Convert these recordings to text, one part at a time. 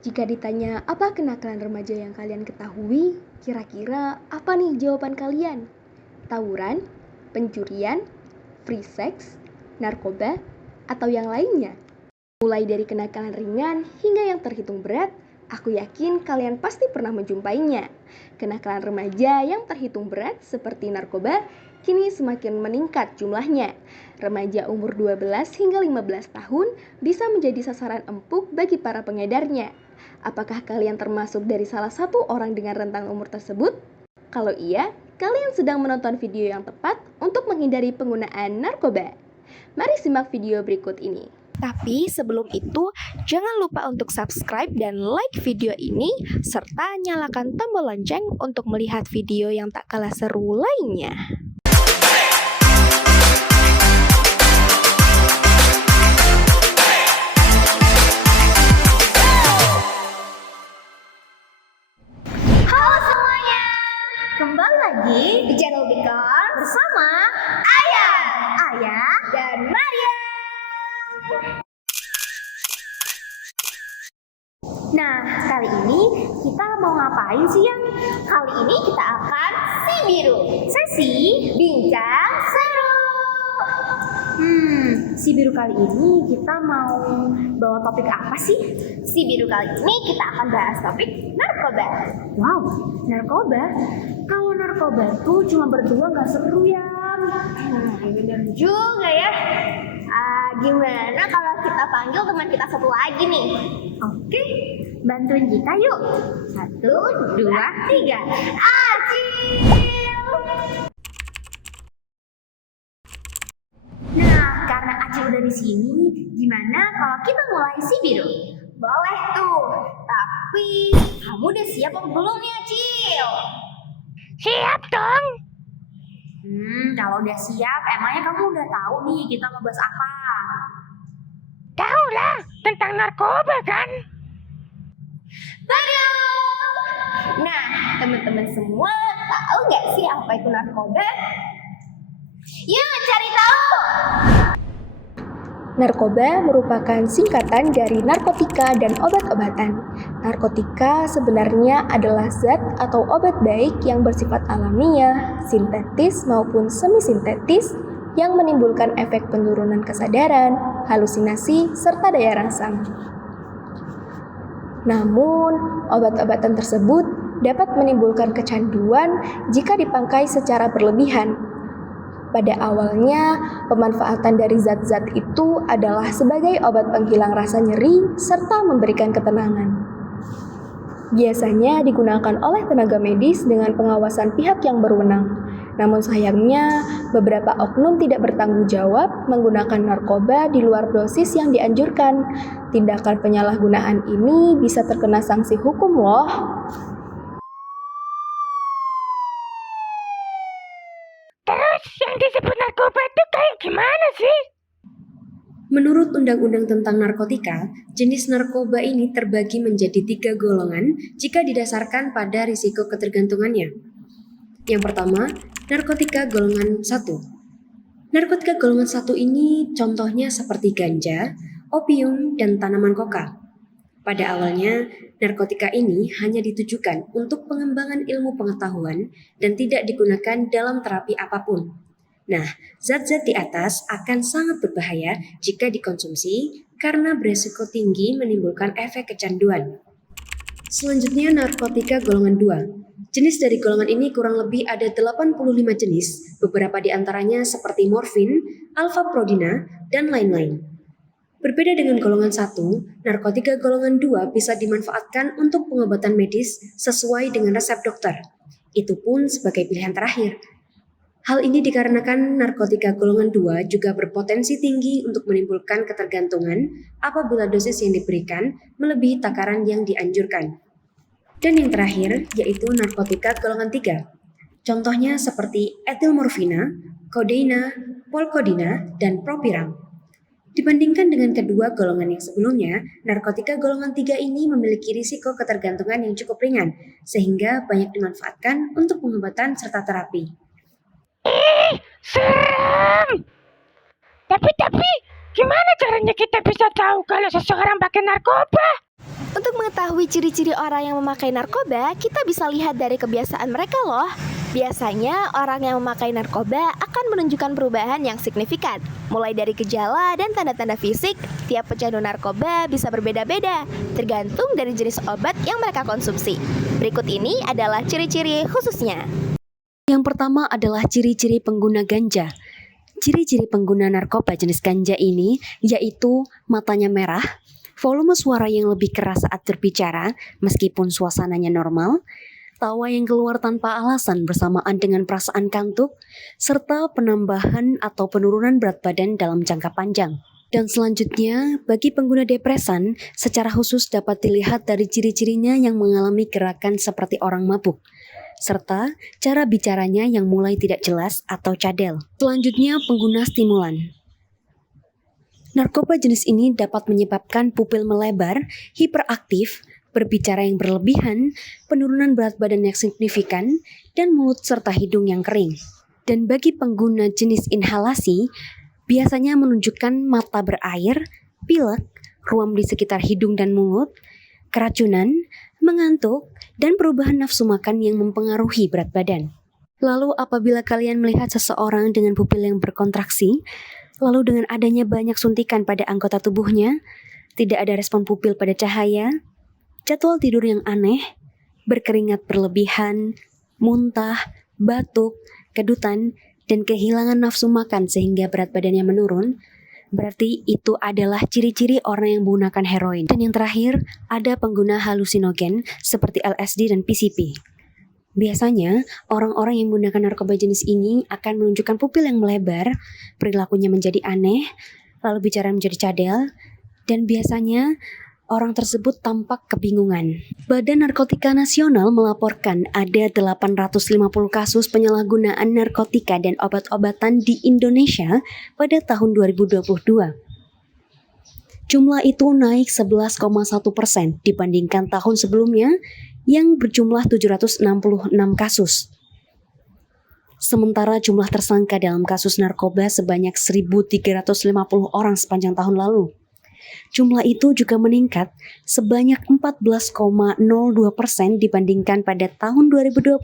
Jika ditanya apa kenakalan remaja yang kalian ketahui, kira-kira apa nih jawaban kalian? Tawuran, pencurian, free sex, narkoba, atau yang lainnya? Mulai dari kenakalan ringan hingga yang terhitung berat, aku yakin kalian pasti pernah menjumpainya. Kenakalan remaja yang terhitung berat seperti narkoba kini semakin meningkat jumlahnya. Remaja umur 12 hingga 15 tahun bisa menjadi sasaran empuk bagi para pengedarnya. Apakah kalian termasuk dari salah satu orang dengan rentang umur tersebut? Kalau iya, kalian sedang menonton video yang tepat untuk menghindari penggunaan narkoba. Mari simak video berikut ini. Tapi sebelum itu, jangan lupa untuk subscribe dan like video ini, serta nyalakan tombol lonceng untuk melihat video yang tak kalah seru lainnya. Halo semuanya, kembali lagi di channel Bikon bersama Ayah dan Maria. Nah, kali ini kita mau ngapain sih yang? Kali ini kita akan si biru, sesi bincang seru. Si biru kali ini kita mau bawa topik apa sih? Si biru kali ini kita akan bahas topik narkoba. Wow, narkoba? Kalau narkoba tuh cuma berdua nggak seru ya. Bener juga ya. Gimana kalau kita panggil teman kita satu lagi nih? Oke, bantuin kita yuk. 1, 2, 3. Acil! Nah, karena Acil udah di sini, gimana kalau kita mulai si biru? Boleh tuh, tapi kamu udah siap apa belum nih Acil? Siap dong. Kalau udah siap, emangnya kamu udah tahu nih kita ngebahas apa? Tahu lah tentang narkoba kan? Betul! Nah, teman-teman semua tahu nggak sih apa itu narkoba? Yuk cari tahu! Narkoba merupakan singkatan dari narkotika dan obat-obatan. Narkotika sebenarnya adalah zat atau obat baik yang bersifat alamiah, sintetis maupun semi-sintetis yang menimbulkan efek penurunan kesadaran, halusinasi, serta daya rangsang. Namun, obat-obatan tersebut dapat menimbulkan kecanduan jika dipakai secara berlebihan. Pada awalnya, pemanfaatan dari zat-zat itu adalah sebagai obat penghilang rasa nyeri serta memberikan ketenangan. Biasanya digunakan oleh tenaga medis dengan pengawasan pihak yang berwenang. Namun sayangnya, beberapa oknum tidak bertanggung jawab menggunakan narkoba di luar dosis yang dianjurkan. Tindakan penyalahgunaan ini bisa terkena sanksi hukum loh. Terus yang disebut narkoba itu kayak gimana sih? Menurut Undang-Undang tentang Narkotika, jenis narkoba ini terbagi menjadi 3 golongan jika didasarkan pada risiko ketergantungannya. Yang pertama, narkotika golongan 1. Narkotika golongan 1 ini contohnya seperti ganja, opium, dan tanaman koka. Pada awalnya, narkotika ini hanya ditujukan untuk pengembangan ilmu pengetahuan dan tidak digunakan dalam terapi apapun. Nah, zat-zat di atas akan sangat berbahaya jika dikonsumsi karena beresiko tinggi menimbulkan efek kecanduan. Selanjutnya narkotika golongan 2. Jenis dari golongan ini kurang lebih ada 85 jenis, beberapa di antaranya seperti morfin, alfa-prodina, dan lain-lain. Berbeda dengan golongan 1, narkotika golongan 2 bisa dimanfaatkan untuk pengobatan medis sesuai dengan resep dokter. Itu pun sebagai pilihan terakhir. Hal ini dikarenakan narkotika golongan 2 juga berpotensi tinggi untuk menimbulkan ketergantungan apabila dosis yang diberikan melebihi takaran yang dianjurkan. Dan yang terakhir yaitu narkotika golongan 3. Contohnya seperti etilmorfina, kodeina, polkodina, dan propiram. Dibandingkan dengan kedua golongan yang sebelumnya, narkotika golongan 3 ini memiliki risiko ketergantungan yang cukup ringan, sehingga banyak dimanfaatkan untuk pengobatan serta terapi. Serem. Tapi gimana caranya kita bisa tahu kalau seseorang pakai narkoba? Untuk mengetahui ciri-ciri orang yang memakai narkoba, kita bisa lihat dari kebiasaan mereka loh. Biasanya orang yang memakai narkoba akan menunjukkan perubahan yang signifikan. Mulai dari gejala dan tanda-tanda fisik, tiap pecandu narkoba bisa berbeda-beda, tergantung dari jenis obat yang mereka konsumsi. Berikut ini adalah ciri-ciri khususnya. Yang pertama adalah ciri-ciri pengguna ganja. Ciri-ciri pengguna narkoba jenis ganja ini yaitu matanya merah, volume suara yang lebih keras saat berbicara meskipun suasananya normal, tawa yang keluar tanpa alasan bersamaan dengan perasaan kantuk, serta penambahan atau penurunan berat badan dalam jangka panjang. Dan selanjutnya, bagi pengguna depresan, secara khusus dapat dilihat dari ciri-cirinya yang mengalami gerakan seperti orang mabuk, serta cara bicaranya yang mulai tidak jelas atau cadel. Selanjutnya, pengguna stimulan. Narkoba jenis ini dapat menyebabkan pupil melebar, hiperaktif, berbicara yang berlebihan, penurunan berat badan yang signifikan, dan mulut serta hidung yang kering. Dan bagi pengguna jenis inhalasi, biasanya menunjukkan mata berair, pilek, ruam di sekitar hidung dan mulut, keracunan, mengantuk, dan perubahan nafsu makan yang mempengaruhi berat badan. Lalu apabila kalian melihat seseorang dengan pupil yang berkontraksi, lalu dengan adanya banyak suntikan pada anggota tubuhnya, tidak ada respon pupil pada cahaya, jadwal tidur yang aneh, berkeringat berlebihan, muntah, batuk, kedutan, dan kehilangan nafsu makan sehingga berat badannya menurun, berarti itu adalah ciri-ciri orang yang menggunakan heroin. Dan yang terakhir, ada pengguna halusinogen seperti LSD dan PCP. Biasanya, orang-orang yang menggunakan narkoba jenis ini akan menunjukkan pupil yang melebar, perilakunya menjadi aneh, lalu bicara menjadi cadel, dan biasanya orang tersebut tampak kebingungan. Badan Narkotika Nasional melaporkan ada 850 kasus penyalahgunaan narkotika dan obat-obatan di Indonesia pada tahun 2022. Jumlah itu naik 11,1% dibandingkan tahun sebelumnya yang berjumlah 766 kasus. Sementara jumlah tersangka dalam kasus narkoba sebanyak 1.350 orang sepanjang tahun lalu. Jumlah itu juga meningkat sebanyak 14,02% dibandingkan pada tahun 2021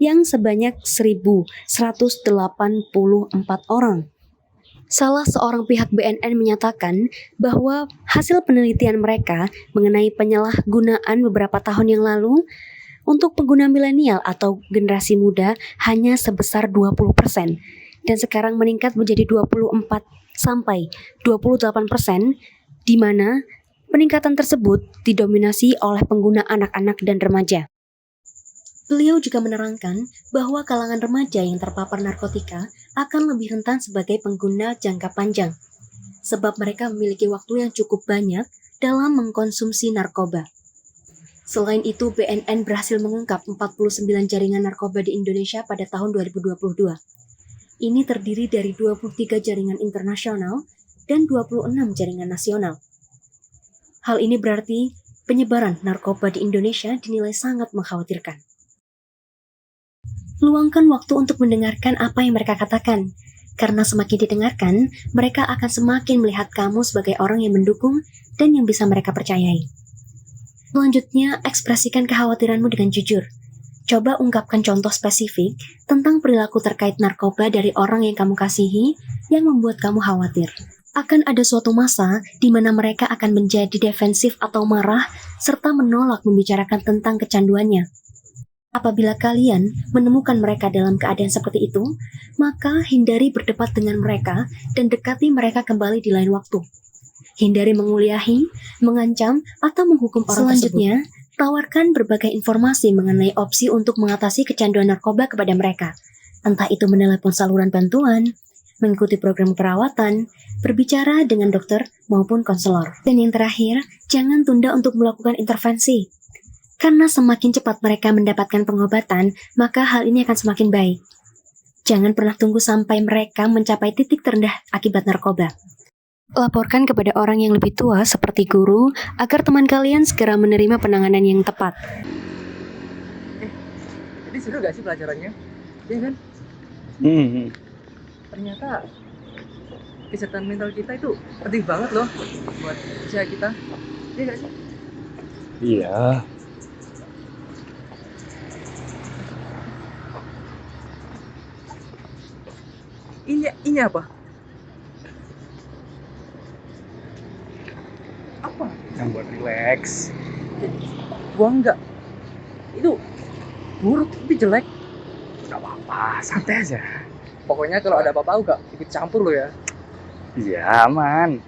yang sebanyak 1.184 orang. Salah seorang pihak BNN menyatakan bahwa hasil penelitian mereka mengenai penyalahgunaan beberapa tahun yang lalu untuk pengguna milenial atau generasi muda hanya sebesar 20% dan sekarang meningkat menjadi 24 sampai 28%, di mana peningkatan tersebut didominasi oleh pengguna anak-anak dan remaja. Beliau juga menerangkan bahwa kalangan remaja yang terpapar narkotika akan lebih rentan sebagai pengguna jangka panjang, sebab mereka memiliki waktu yang cukup banyak dalam mengkonsumsi narkoba. Selain itu, BNN berhasil mengungkap 49 jaringan narkoba di Indonesia pada tahun 2022. Ini terdiri dari 23 jaringan internasional dan 26 jaringan nasional. Hal ini berarti penyebaran narkoba di Indonesia dinilai sangat mengkhawatirkan. Luangkan waktu untuk mendengarkan apa yang mereka katakan, karena semakin didengarkan, mereka akan semakin melihat kamu sebagai orang yang mendukung dan yang bisa mereka percayai. Selanjutnya, ekspresikan kekhawatiranmu dengan jujur. Coba ungkapkan contoh spesifik tentang perilaku terkait narkoba dari orang yang kamu kasihi yang membuat kamu khawatir. Akan ada suatu masa di mana mereka akan menjadi defensif atau marah serta menolak membicarakan tentang kecanduannya. Apabila kalian menemukan mereka dalam keadaan seperti itu, maka hindari berdebat dengan mereka dan dekati mereka kembali di lain waktu. Hindari menguliahi, mengancam, atau menghukum orang Selanjutnya, tersebut. Tawarkan berbagai informasi mengenai opsi untuk mengatasi kecanduan narkoba kepada mereka. Entah itu menelepon saluran bantuan, mengikuti program perawatan, berbicara dengan dokter maupun konselor. Dan yang terakhir, jangan tunda untuk melakukan intervensi. Karena semakin cepat mereka mendapatkan pengobatan, maka hal ini akan semakin baik. Jangan pernah tunggu sampai mereka mencapai titik terendah akibat narkoba. Laporkan kepada orang yang lebih tua seperti guru agar teman kalian segera menerima penanganan yang tepat. Jadi seru gak sih pelajarannya? Iya kan? Ternyata kesehatan mental kita itu penting banget loh buat usia kita. Iya gak sih? Iya, Ini apa? Apa? yang buat relax. Gua enggak. Itu buruk, tapi jelek. Gak apa-apa, santai aja. Pokoknya kalau ada apa-apa, aku gak ikut campur lo ya. Iya, aman.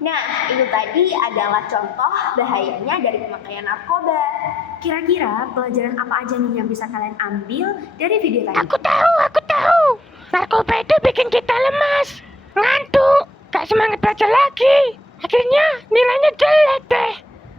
Nah, itu tadi adalah contoh bahayanya dari pemakaian narkoba. Kira-kira pelajaran apa aja nih yang bisa kalian ambil dari video tadi? Aku tahu. Narkoba itu bikin kita lemas, ngantuk, gak semangat belajar lagi. Akhirnya nilainya jelek deh.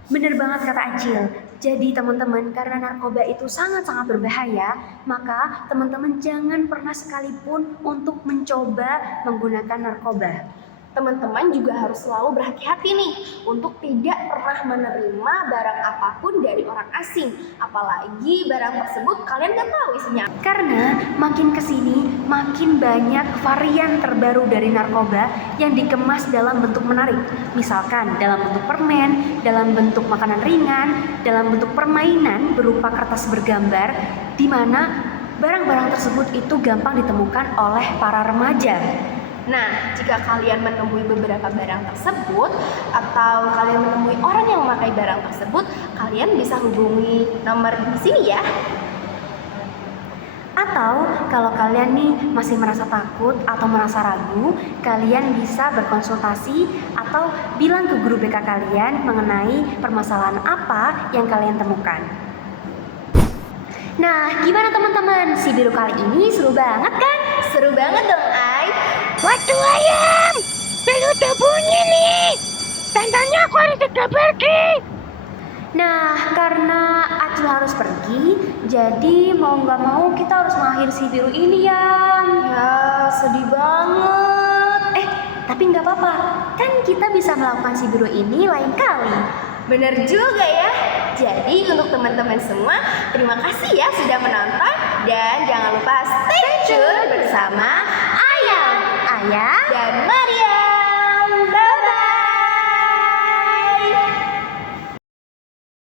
Bener banget kata Acil. Jadi teman-teman, karena narkoba itu sangat-sangat berbahaya, maka teman-teman jangan pernah sekalipun untuk mencoba menggunakan narkoba. Teman-teman juga harus selalu berhati-hati nih untuk tidak pernah menerima barang apapun dari orang asing, apalagi barang tersebut kalian gak tahu isinya. Karena makin kesini makin banyak varian terbaru dari narkoba yang dikemas dalam bentuk menarik. Misalkan dalam bentuk permen, dalam bentuk makanan ringan, dalam bentuk permainan berupa kertas bergambar, di mana barang-barang tersebut itu gampang ditemukan oleh para remaja. Nah, jika kalian menemui beberapa barang tersebut atau kalian menemui orang yang memakai barang tersebut, kalian bisa hubungi nomor di sini ya. Atau kalau kalian nih masih merasa takut atau merasa ragu, kalian bisa berkonsultasi atau bilang ke guru BK kalian mengenai permasalahan apa yang kalian temukan. Nah, gimana teman-teman? Si biru kali ini seru banget kan? Seru banget dong, Ai. Waduh ayam, bel udah bunyi nih. Tandanya aku harus segera pergi. Nah, karena Acil harus pergi, jadi mau nggak mau kita harus mengakhiri si biru ini ya. Ya, sedih banget. Tapi nggak apa-apa, kan kita bisa melakukan si biru ini lain kali. Bener juga ya. Jadi untuk teman-teman semua, terima kasih ya sudah menonton. Dan jangan lupa stay tune bersama Ayam, Ayah, dan Maria.